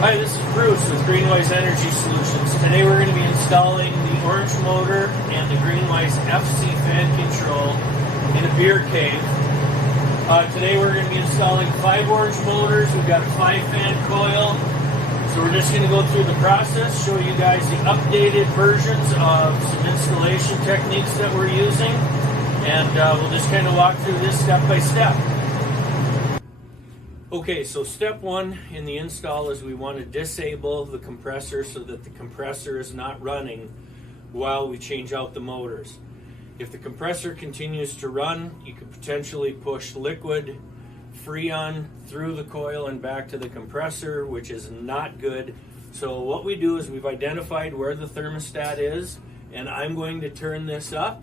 Hi, this is Bruce with GreenWize Energy Solutions. Today we're going to be installing the orange motor and the GreenWize FC fan control in a beer cave. Today we're going to be installing 5 orange motors. We've got a 5-fan coil. So we're just going to go through the process, show you guys the updated versions of some installation techniques that we're using, and we'll just kind of walk through this step by step. Okay, so step 1 in the install is we want to disable the compressor so that the compressor is not running while we change out the motors. If the compressor continues to run, you could potentially push liquid Freon through the coil and back to the compressor, which is not good. So what we do is we've identified where the thermostat is, and I'm going to turn this up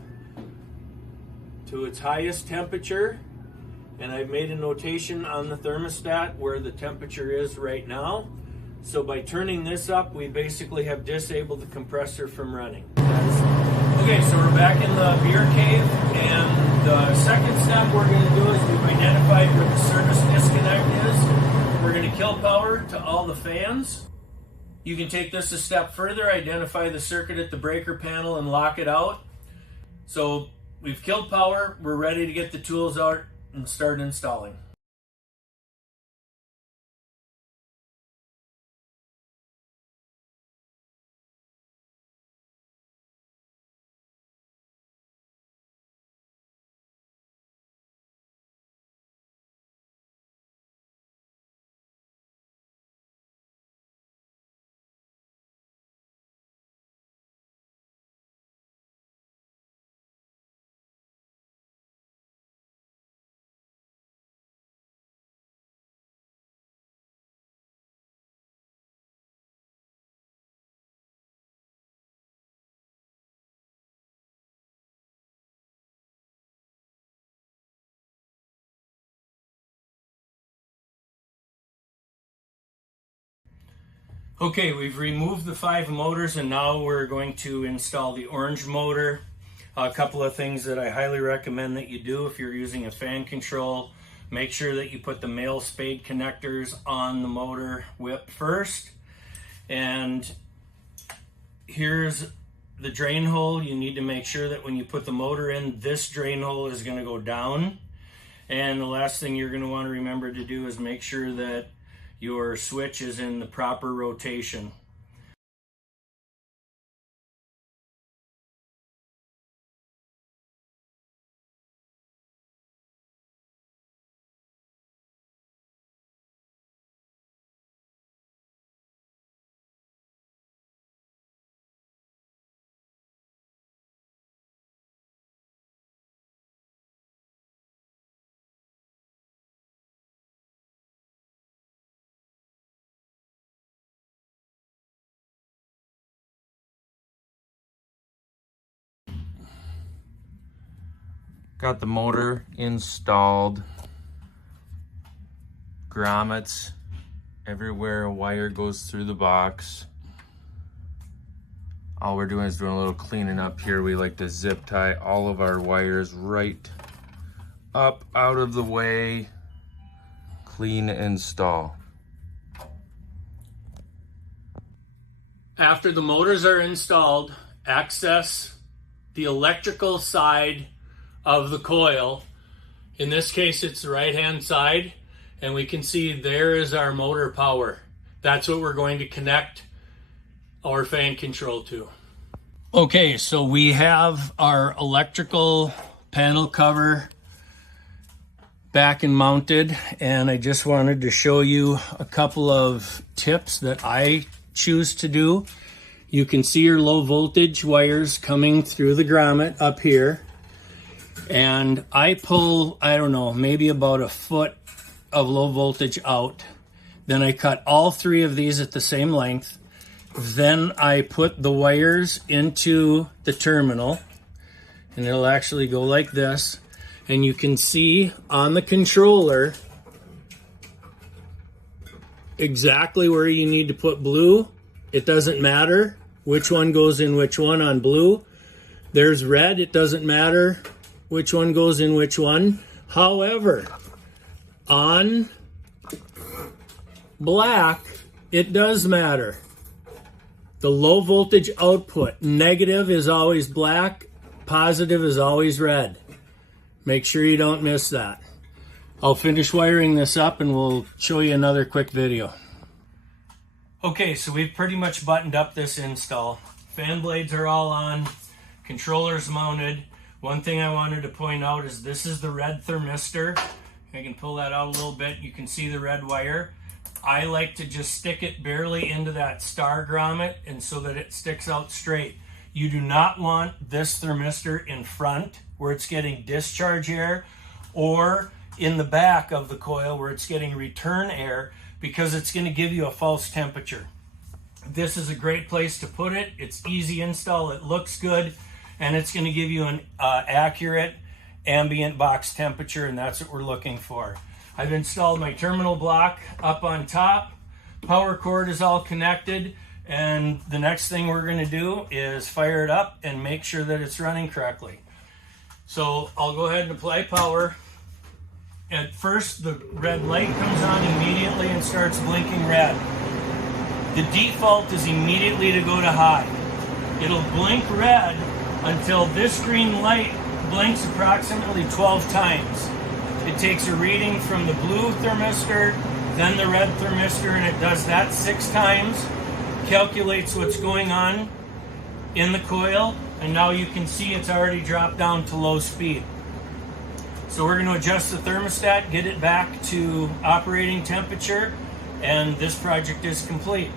to its highest temperature. And I've made a notation on the thermostat where the temperature is right now. So by turning this up, we basically have disabled the compressor from running. Okay, so we're back in the beer cave, and the second step we're going to do is we've identified where the service disconnect is. We're going to kill power to all the fans. You can take this a step further, identify the circuit at the breaker panel and lock it out. So we've killed power, we're ready to get the tools out and start installing. Okay, we've removed the 5 motors and now we're going to install the orange motor. A couple of things that I highly recommend that you do if you're using a fan control. Make sure that you put the male spade connectors on the motor whip first. And here's the drain hole. You need to make sure that when you put the motor in, this drain hole is going to go down. And the last thing you're going to want to remember to do is make sure that your switch is in the proper rotation. Got the motor installed, grommets everywhere a wire goes through the box. All we're doing is doing a little cleaning up here. We like to zip tie all of our wires right up out of the way. Clean install. After the motors are installed, access the electrical side of the coil. In this case, it's the right-hand side, and we can see there is our motor power. That's what we're going to connect our fan control to. Okay, so we have our electrical panel cover back and mounted, and I just wanted to show you a couple of tips that I choose to do. You can see your low voltage wires coming through the grommet up here. And I pull, I don't know, maybe about a foot of low voltage out. Then I cut all 3 of these at the same length. Then I put the wires into the terminal, and it'll actually go like this. And you can see on the controller exactly where you need to put blue. It doesn't matter which one goes in which one on blue. There's red, it doesn't matter which one goes in which one. However, on black, it does matter. The low voltage output, negative is always black, positive is always red. Make sure you don't miss that. I'll finish wiring this up and we'll show you another quick video. Okay, so we've pretty much buttoned up this install. Fan blades are all on, controller's mounted. One thing I wanted to point out is this is the red thermistor. I can pull that out a little bit. You can see the red wire. I like to just stick it barely into that star grommet and so that it sticks out straight. You do not want this thermistor in front where it's getting discharge air, or in the back of the coil where it's getting return air, because it's going to give you a false temperature. This is a great place to put it. It's easy install, it looks good, and it's going to give you an accurate ambient box temperature, and that's what we're looking for. I've installed my terminal block up on top. Power cord is all connected, and the next thing we're going to do is fire it up and make sure that it's running correctly. So I'll go ahead and apply power. At first, the red light comes on immediately and starts blinking red. The default is immediately to go to high. It'll blink red until this green light blinks approximately 12 times. It takes a reading from the blue thermistor, then the red thermistor, and it does that 6 times, calculates what's going on in the coil, and now you can see it's already dropped down to low speed. So we're going to adjust the thermostat, get it back to operating temperature, and this project is complete.